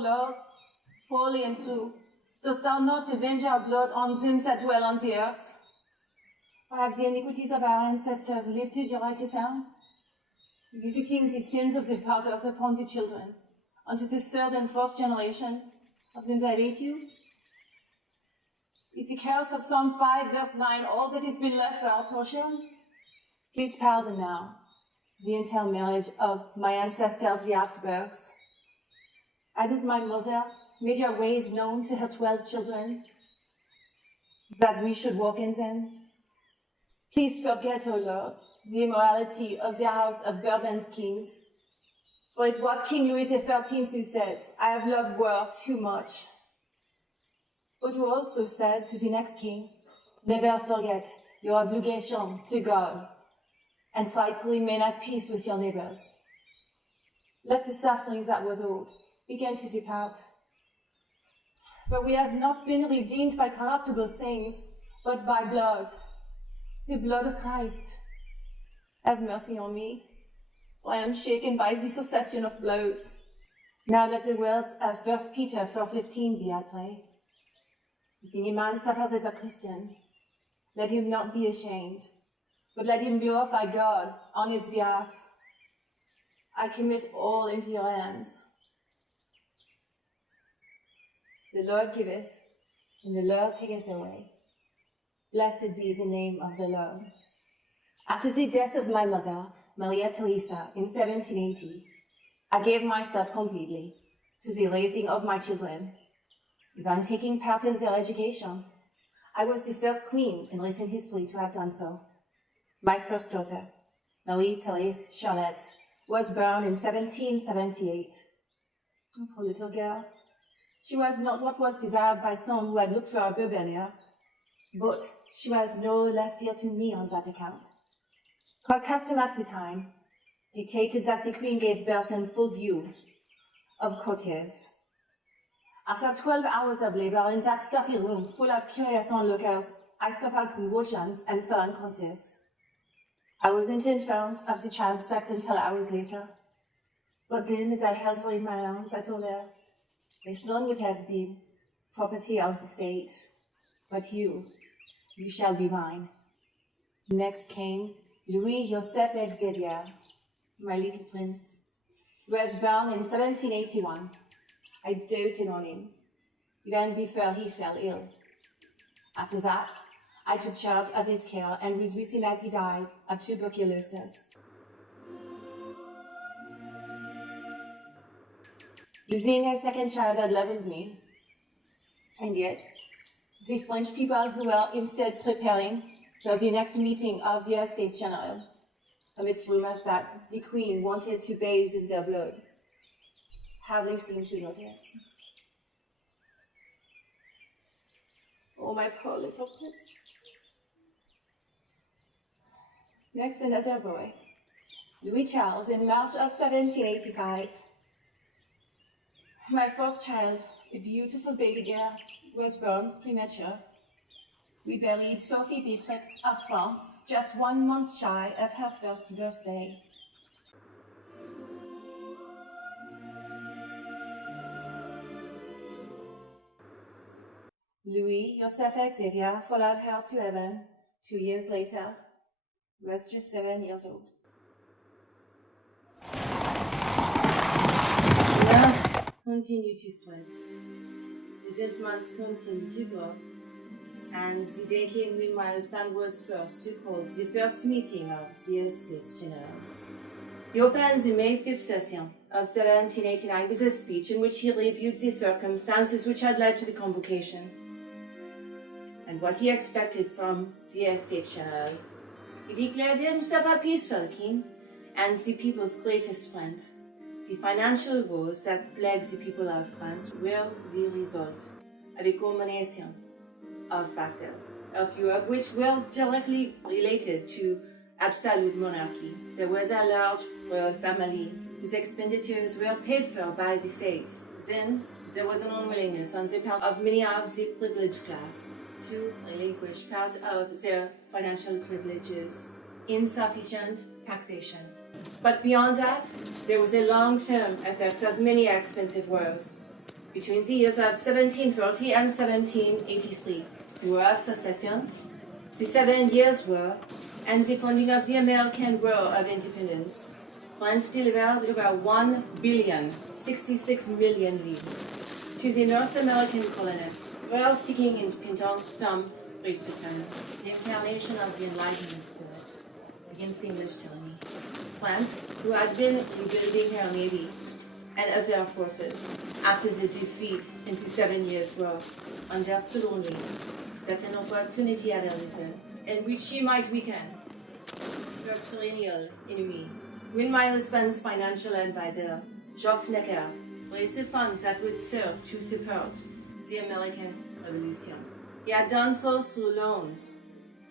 Lord, holy and true, dost thou not avenge our blood on sins that dwell on the earth? Or have the iniquities of our ancestors lifted your righteous arm, visiting the sins of the fathers upon the children, unto the third and fourth generation of them that hate you? Is the curse of Psalm 5, verse 9, all that has been left for our portion? Please pardon now the intermarriage of my ancestors, the Habsburgs. Hadn't my mother made your ways known to her 12 children, that we should walk in them? Please forget, O Lord, the immorality of the house of Bourbon's kings. For it was King Louis XIII who said, I have loved war too much. But who also said to the next king, never forget your obligation to God, and try to remain at peace with your neighbors. Let the suffering that was old begin to depart. For we have not been redeemed by corruptible things, but by blood, the blood of Christ. Have mercy on me, for I am shaken by the succession of blows. Now let the words of 1 Peter 4:15 be at play. If any man suffers as a Christian, let him not be ashamed, but let him glorify God on his behalf. I commit all into your hands. The Lord giveth, and the Lord taketh away. Blessed be the name of the Lord. After the death of my mother, Marie Antoinette, in 1780, I gave myself completely to the raising of my children, even taking part in their education. I was the first queen in recent history to have done so. My first daughter, Marie-Thérèse Charlotte, was born in 1778. Poor little girl. She was not what was desired by some who had looked for a Bourbonnier, but she was no less dear to me on that account. Her custom at the time dictated that the queen gave birth in full view of courtiers. After 12 hours of labor in that stuffy room full of curious onlookers, I suffered convulsions and fell unconscious. I wasn't informed of the child's sex until hours later. But then, as I held her in my arms, I told her, my son would have been property of the state, but you shall be mine. Next came Louis Xavier, my little prince. He was born in 1781. I doted on him, even before he fell ill. After that, I took charge of his care and was with him as he died of tuberculosis. Losing a second child had leveled me, and yet the French people who were instead preparing for the next meeting of the Estates General, amidst rumors that the Queen wanted to bathe in their blood, hardly seemed to notice. Oh, my poor little prince. Next, another boy, Louis Charles, in March of 1785. My first child, a beautiful baby girl, was born premature. We buried Sophie Beatrix of France just 1 month shy of her first birthday. Louis Xavier followed her to heaven 2 years later. He was just 7 years old. Rumors continued to spread. Resentments continued to grow. And the day came when my husband was forced to call the first meeting of the Estates General. He opened the May 5th session of 1789 with a speech in which he reviewed the circumstances which had led to the convocation and what he expected from the Estates General. He declared himself a peaceful king and the people's greatest friend. The financial woes that plagued the people of France were the result of a combination of factors, a few of which were directly related to absolute monarchy. There was a large royal family whose expenditures were paid for by the state. Then there was an unwillingness on the part of many of the privileged class to relinquish part of their financial privileges, insufficient taxation. But beyond that, there was a long-term effects of many expensive wars. Between the years of 1730 and 1783, the War of Secession, the 7 Years' War, and the founding of the American War of Independence, France delivered over 1,066 million livres to the North American colonists, while seeking independence from Great Britain, the incarnation of the Enlightenment spirit against English tyranny. France, who had been rebuilding her navy and other forces after the defeat in the 7 Years' War, understood only that an opportunity had arisen in which she might weaken her perennial enemy. When my husband's financial advisor, Jacques Necker, raised the funds that would serve to support the American Revolution, he had done so through loans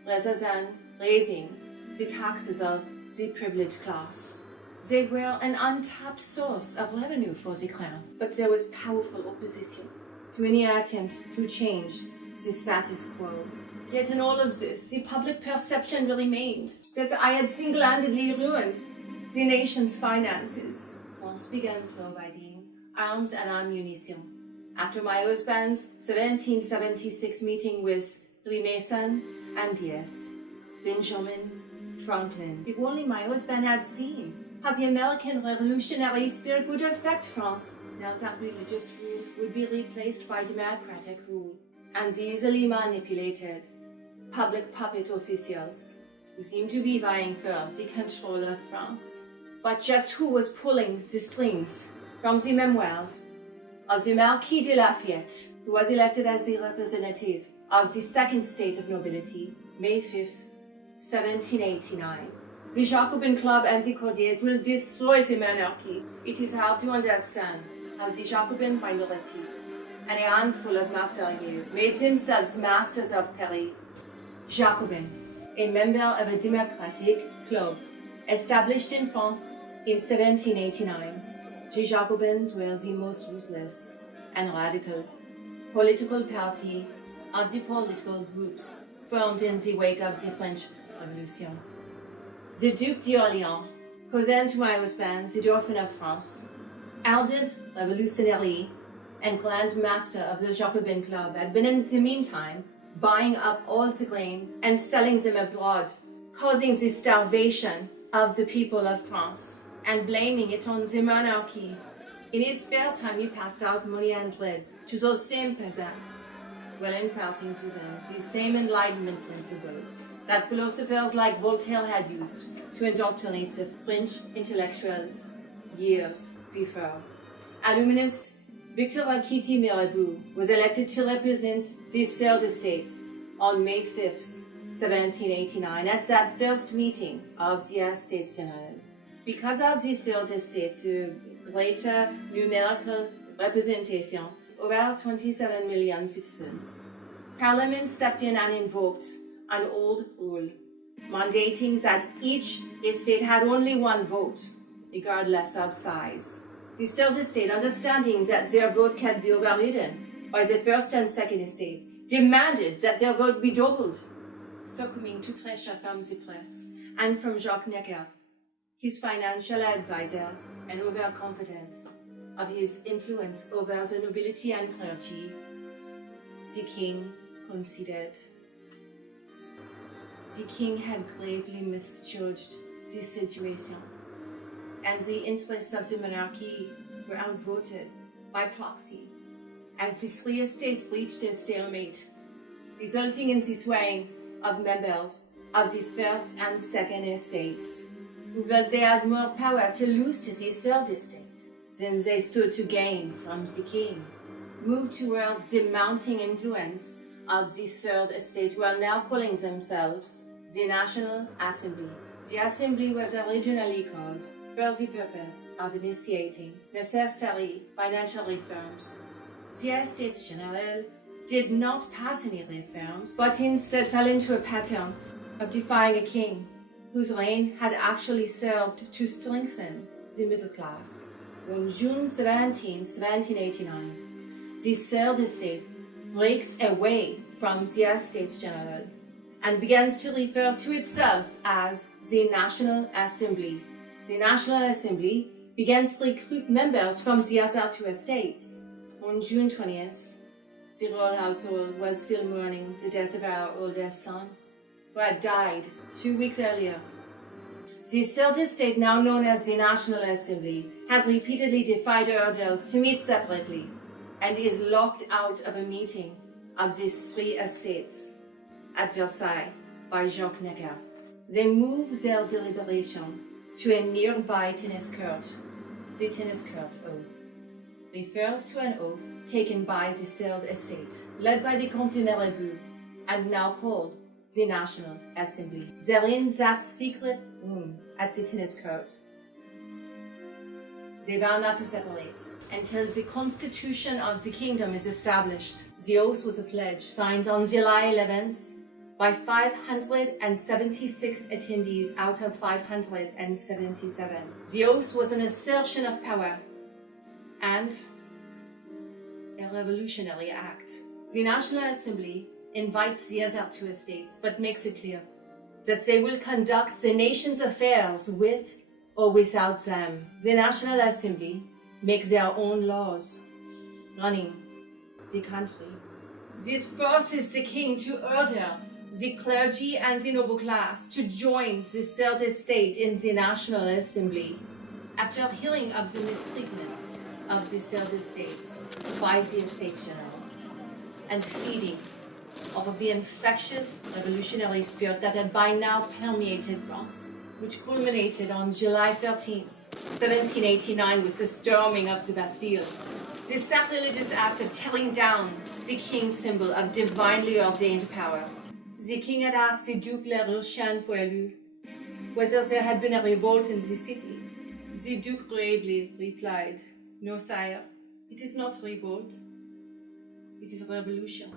rather than raising the taxes of the privileged class. They were an untapped source of revenue for the crown, but there was powerful opposition to any attempt to change the status quo. Yet in all of this, the public perception remained that I had single-handedly ruined the nation's finances. France began providing arms and ammunition. After my husband's 1776 meeting with Freemason and deist Benjamin Franklin, if only my husband had seen how the American revolutionary spirit would affect France, now that religious rule would be replaced by democratic rule, and the easily manipulated public puppet officials who seemed to be vying for the control of France. But just who was pulling the strings? From the memoirs of the Marquis de Lafayette, who was elected as the representative of the second state of nobility, May 5th, 1789. The Jacobin Club and the courtiers will destroy the monarchy. It is hard to understand how the Jacobin minority and a handful of Marseillais made themselves masters of Paris. Jacobin, a member of a democratic club established in France in 1789, the Jacobins were the most ruthless and radical political party of the political groups formed in the wake of the French Revolution. The Duc d'Orléans, cousin to my husband, the Dauphin of France, ardent revolutionary and Grand Master of the Jacobin Club, had been in the meantime buying up all the grain and selling them abroad, causing the starvation of the people of France and blaming it on the monarchy. In his spare time, he passed out money and bread to those same peasants, while imparting to them the same Enlightenment principles that philosophers like Voltaire had used to indoctrinate the French intellectuals years before. Illuminist Victor Kitty Mirabeau was elected to represent the Third Estate on May 5th, 1789, at that first meeting of the Estates General. Because of the Third Estate's greater numerical representation, over 27 million citizens, Parliament stepped in and invoked an old rule, mandating that each estate had only one vote, regardless of size. The Third Estate, understanding that their vote can be overridden by the First and Second Estates, demanded that their vote be doubled, succumbing to pressure from the press and from Jacques Necker, his financial advisor and overconfident of his influence over the nobility and clergy. The king conceded. The king had gravely misjudged the situation, and the interests of the monarchy were outvoted by proxy, as the three estates reached a stalemate, resulting in the swaying of members of the First and Second Estates, who felt they had more power to lose to the Third Estate than they stood to gain from the king, moved toward the mounting influence of the Third Estate, who are now calling themselves the National Assembly. The Assembly was originally called for the purpose of initiating necessary financial reforms. The Estates General did not pass any reforms, but instead fell into a pattern of defying a king whose reign had actually served to strengthen the middle class. On June 17, 1789, the Third Estate breaks away from the Estates General and begins to refer to itself as the National Assembly. The National Assembly begins to recruit members from the other two estates. On June 20th, the royal household was still mourning the death of our oldest son, who had died 2 weeks earlier. The third estate, now known as the National Assembly, has repeatedly defied orders to meet separately and is locked out of a meeting of these three estates at Versailles by Jacques Necker. They move their deliberation to a nearby tennis court. The tennis court oath refers to an oath taken by the third estate, led by the Comte de Mirabeau, and now called the National Assembly. They're in that secret room at the tennis court. They vow not to separate until the Constitution of the Kingdom is established. The oath was a pledge signed on July 11th by 576 attendees out of 577. The oath was an assertion of power and a revolutionary act. The National Assembly invites the other two estates, but makes it clear that they will conduct the nation's affairs with or without them. The National Assembly makes their own laws, running the country. This forces the king to order the clergy and the noble class to join the third estate in the National Assembly. After hearing of the mistreatments of the third estate by the Estates General, and feeding off of the infectious revolutionary spirit that had by now permeated France, which culminated on July 13th, 1789 with the storming of the Bastille. This sacrilegious act of tearing down the king's symbol of divinely ordained power. The king had asked the Duc Le Rochen Foilu whether there had been a revolt in the city. The Duke gravely replied, "No, sire, it is not revolt, it is revolution."